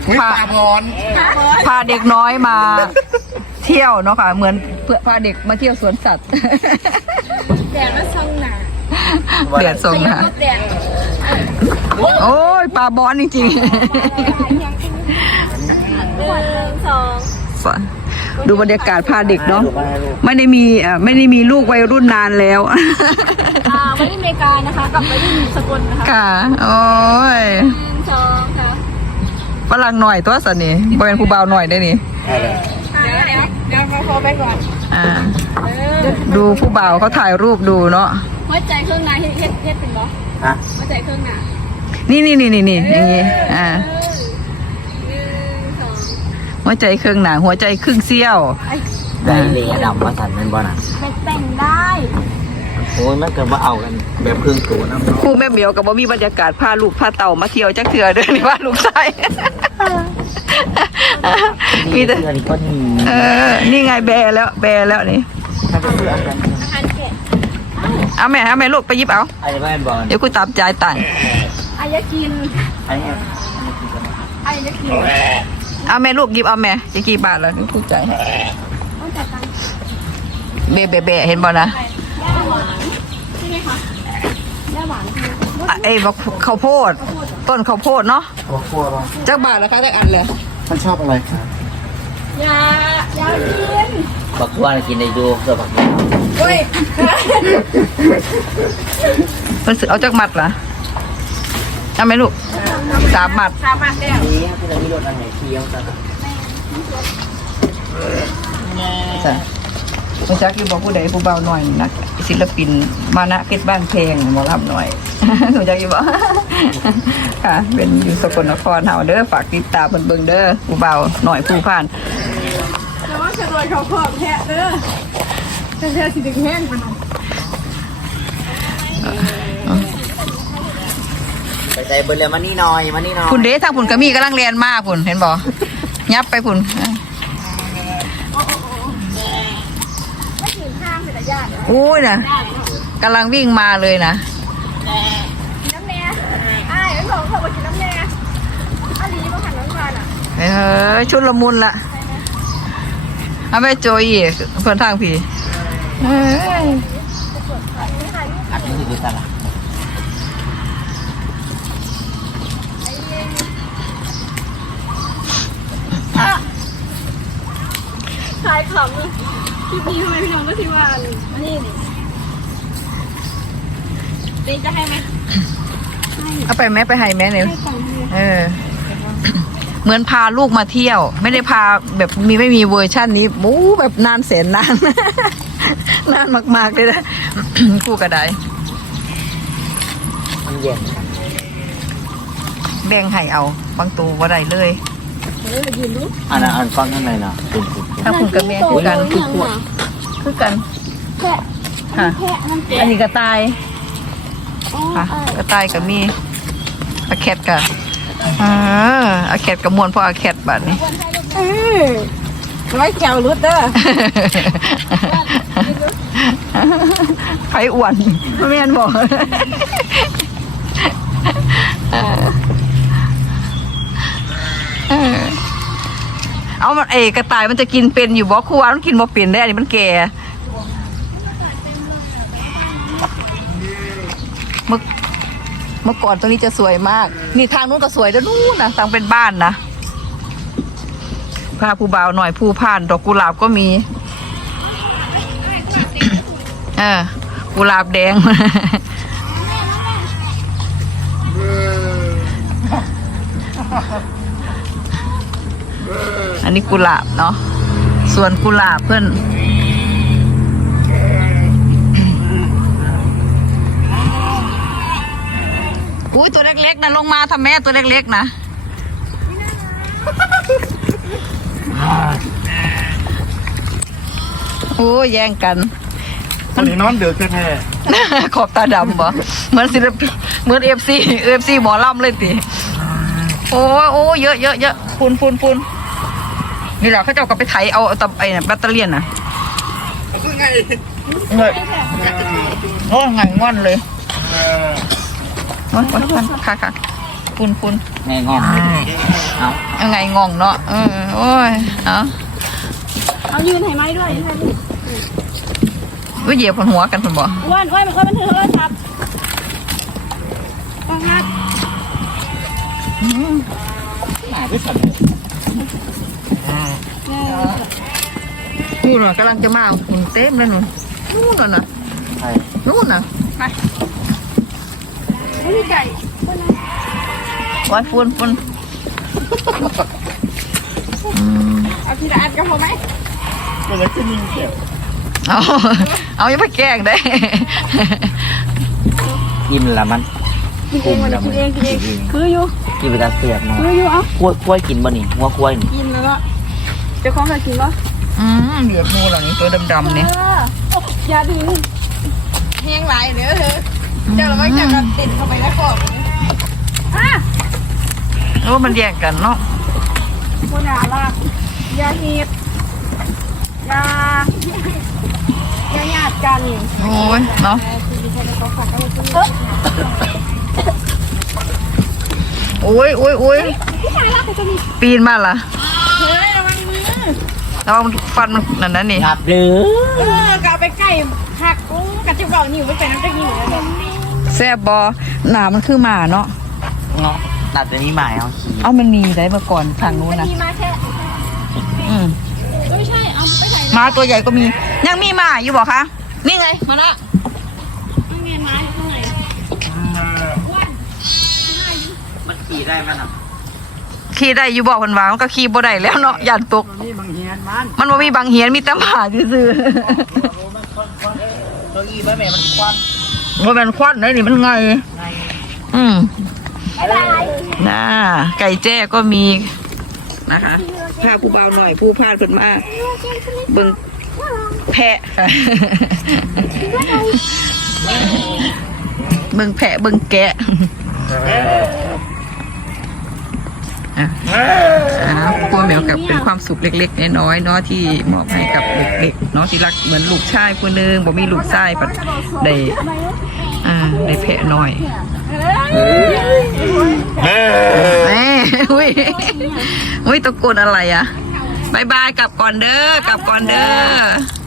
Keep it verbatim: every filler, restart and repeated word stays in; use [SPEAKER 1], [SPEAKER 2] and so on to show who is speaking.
[SPEAKER 1] พาบอล
[SPEAKER 2] พาเด็กน้อยมาเที่ยวเนาะค่ะเหมือนเพื่อพาเด็กมาเที่ยวสวนสัตว์
[SPEAKER 3] แดดมาส่งหนา
[SPEAKER 2] เดือดส่งหนาโอ้ยปลาบอลจริงๆดูบรรยากาศพาเด็กเนาะไม่ได้มีอ่าไม่ได้มีลูกวัยรุ่นนานแล้ว
[SPEAKER 3] อ่าไม่ได้อเมริกานะคะกลับไปที่สกลนะคะ
[SPEAKER 2] ค่ะโอ้ย
[SPEAKER 3] สองค่ะ
[SPEAKER 2] ฝรั่งหน่อยตัวสันนี่บริเวณผู้บ่าวหน่อยได้นี่
[SPEAKER 3] เดี๋ยวเดี๋ยวเดี๋ยวมาโฟไปก่อน
[SPEAKER 2] อ่าดูผู้บ่าวเขาถ่ายรูปดูเนาะ
[SPEAKER 3] หัวใจเครื่องในเฮ็ดเฮ็ดเป็นเหรอหัวใจเครื่องใน
[SPEAKER 2] นี่นี่นี่นี่นี่อย่างงี้อ่าหัวใจครึ่งหนาหัวใจครึ่งเสี้ยว
[SPEAKER 1] ได้เลยดำว่าสันนั่นบ่น่ะ
[SPEAKER 3] เป็นแต่งได้
[SPEAKER 1] โอ้ยมันเกิดว่าเอากันแบบครึ่งตัวนะ
[SPEAKER 2] ครูแม่เบียวกับบ่มีบรรยากาศพาลูกพาเต่ามาเที่ยวจักเถื่อเดินนี่ว่าลูกชายมีแต่เออนี่ไงแบแล้วแบแล้วนี่เอาแม่เอาแม่ลูกไปยิบเอาเดี๋ยวกูตามจ่ายตังค์
[SPEAKER 3] อายะกินอายะกิน
[SPEAKER 2] เอาแม่ลูกหยิบเอาแม่จะกี่บาทแล้วนี่พูดใจเบะเบะเบะเห็นบ่นะไอ้บอกข้าวโพดต้นข้าวโพดเนาะจักบาทแล้วคะจักอันเลย
[SPEAKER 1] มันชอบอะไรครับ
[SPEAKER 3] ยายากิน
[SPEAKER 1] บักว่ากินในดูตัวบักนี่
[SPEAKER 3] เฮ้ย
[SPEAKER 2] มันสึกเอาจักมัดเหรอเอาไหมลูกสามมัด
[SPEAKER 3] สามมัดแล้ว
[SPEAKER 1] นี่พี่เรามีรถอะไรเที่ยวจ้ะ
[SPEAKER 2] จ้ะมาจักอยู่บอกผู้ใดผู้เบาหน่อยนักศิลปินมานะเพชรบ้านเพลงหมอลำหน่อยหนูจักอยู่บอกค่ะเป็นอยู่สกลนครเฮาเด้อฝากติดตามเพิ่นเบิ่งเด้อผู้เบาหน่อยผู้ผ่าน
[SPEAKER 3] แต่ว่าจะรวยเขาขอบแท้เด้อแต่แท้สิดึงแห้งไปหน่อย
[SPEAKER 1] ไปใจเบิ่งเลยมานี่หน่อยมานี่หน่อย
[SPEAKER 2] คุณเด้ทางพุ่นก็มีกำลังเรียนมาพุ่นเห็นบ่ยับไปพุ่นอุ้ยนะกำลังวิ่งมาเลยนะ
[SPEAKER 3] น้ำแน่ไอ้ไอ้บอกเขาบอกกินน้ำแน่อันนี้มาหันน้ำตาลอ่ะ
[SPEAKER 2] เฮ้ยชุดละมุนละเอาไปโจยเพื่อนทางพี่เฮ้ย
[SPEAKER 1] อันนี้คือตลาด
[SPEAKER 3] ขายขำเลยคลิปนี้ทำไมพี่น้องก็ที่ว่ามานี่นี่ตีจะให้ไหม
[SPEAKER 2] เอาไปแม่ไปให้แม่เนี่ยเออเหมือนพาลูกมาเที่ยวไม่ได้พาแบบมีไม่มีเวอร์ชั่นนี้บู๊แบบนานแสนนานนานมากๆเลยนะคู่กระได
[SPEAKER 1] มันเย็น
[SPEAKER 2] แบ่งให้เอาบางตัวว่าได้เลย
[SPEAKER 1] อันนั้นอันฟังข้างในน่ะ
[SPEAKER 2] ถ้าคุณกับแม่คือกันคือขวดคือกันค่ะอันนี้กระต่ายค่ะกระต่ายกับมีอาแคทกับอ่าอาแคทกับมวนเพราะอาแคทบัดนี้
[SPEAKER 3] ร้อยแก้วรุดเด้อ
[SPEAKER 2] ไผ่อ้วนแม่นบอกเอามันเอกระต่ายมันจะกินเป็นอยู่บ่ครูว่ามันกินบ่เป็นได้อันนี้มันแก่เมื่อเมื่อก่อนตรงนี้จะสวยมากนี่ทางนู้นก็สวยด้านนู้นนะทางเป็นบ้านนะพาผู้บ่าวหน่อยผู้ผ่านดอกกุหลาบก็มีเออกุหลาบแดงอันนี้กุหลาบเนาะส่วนกุหลาบเพื่อนอุ้ยตัวเล็กๆนะลงมาทำแม่ตัวเล็กๆนะโอ้ยแย่งกัน
[SPEAKER 1] มันนอนเดือดแท้
[SPEAKER 2] ขอบตาดำบ่เหมือนศิลปินเหมือนเอฟซีเอฟซีหมอลำเลยติโอ้โอ้เยอะเยอะเยอะฝุ่นฝุ่นฝุ่นนี่แหละเขาจะเอากลับไปไถเอาตะไอ้แบตเตอรี่น่ะไงเลยโอ้ไงง่อนเลยง่อนง่อนค่ะค่ะคุณคุณ
[SPEAKER 1] แง่งอนเอา
[SPEAKER 2] ยังไงงงเนาะเออโอ้ยเอา
[SPEAKER 3] เอายืนให้ไม้ด้วย
[SPEAKER 2] ว่าเหยียบคนหัวกันคนบ่
[SPEAKER 3] อ้วนอ้วนมันอ้วนมันถือโทรศัพท์ต้องงัด
[SPEAKER 1] หนาที่สุด
[SPEAKER 2] นู่นน่ะกำลังจะมาคุณเต็มเลยนู่นนู่นน่ะนะ
[SPEAKER 1] ใช่
[SPEAKER 2] นู่นน่ะ
[SPEAKER 3] ไม่มีไก่
[SPEAKER 2] ไว้ฝุ่นฝุ่นอืม
[SPEAKER 3] เอาทีละอันก็พอไหม
[SPEAKER 1] ก็เลยขึ้นยิงเขียว
[SPEAKER 2] เอาเอาอย่าไปแกล้งได้
[SPEAKER 1] กินละมัน
[SPEAKER 3] กินเองวันนี้กินเองกินเองคืออยู่
[SPEAKER 1] กินไปตาเสียบเนาะ
[SPEAKER 3] คืออยู่เอา
[SPEAKER 1] กล้วยกล้วยกินบ่นี่หัวกล้วยนี่
[SPEAKER 3] กินแล้วก็เจ้าของเคยกินปะ
[SPEAKER 2] อืมเหลือบงูเหล่านี้ตัวดำๆเนี่ย
[SPEAKER 3] อย่าดึงแห้งไหลเด้อเธอเจ้าเราก็จะกันติดเข้าไปแล้วก็อ่ะ
[SPEAKER 2] โอ้มันแย่งกันเนาะ
[SPEAKER 3] คนหนาลากยาเห็ดยายาหยาดกัน
[SPEAKER 2] โอ้ยเนาะโอ้ยโอ้ยโอ้ย
[SPEAKER 3] พี่ชายลากไปจะมี
[SPEAKER 2] ปีนมาล่ะ
[SPEAKER 3] เฮ้ยระวังมือ
[SPEAKER 2] แล้วมันฟันมันนั่นนั่นนี่
[SPEAKER 1] งับหรือ
[SPEAKER 3] เออกเอาไปใกล้หักอู้กระจิบเบาหนิวไม่เป็นน้ำตะกี้หนูเลย
[SPEAKER 2] แซ่บบอหนามันคือหมาเนาะ
[SPEAKER 1] เนาะตัดตัวนี้หมายเอาขี้
[SPEAKER 2] เอามันมีได้เมื่อก่อนทางนู้นนะ
[SPEAKER 3] มีมาแค่
[SPEAKER 2] อืม
[SPEAKER 3] ไม่ใช่เอาไปใส่
[SPEAKER 2] หมาตัวใหญ่ก็มี ยังมีหมาอยู่บอกคะนี่ไงมาละ
[SPEAKER 3] ต้องเงินไม้เท่าไหร่
[SPEAKER 1] มันขี่ได้มั้ยน่ะ
[SPEAKER 2] ขี่ได้อยู่บอกคนว่ามันก็ขี่บ่ได้แล้วเนาะยันตก
[SPEAKER 1] นี่บางเฮียนมัน
[SPEAKER 2] มันว่ามีบางเหียนมีแต่หมาซื่อ
[SPEAKER 1] ตัวอีแม่แม่มันควัน
[SPEAKER 2] ๆว่ามันควันเลยนี่มันไง อืมน่าไก่แจ้ก็มีนะคะพาผู้เบาหน่อยผู้พาดเพิ่นมาเบิ่งแพะค่ะเบิ่งแพะเบิ่งแกะอ่ะครัวแมวกับเป็นความสุขเล็กๆน้อยๆเนาะที่มอบให้กับเด็กๆเนาะที่รักเหมือนลูกชายคนนึงบ่มีลูกชายปัดได้อ่าได้แพะน้อยแม่อุ้ยอุ้ยตะโกนอะไรอ่ะบายบายกลับก่อนเด้อกลับก่อนเด้อ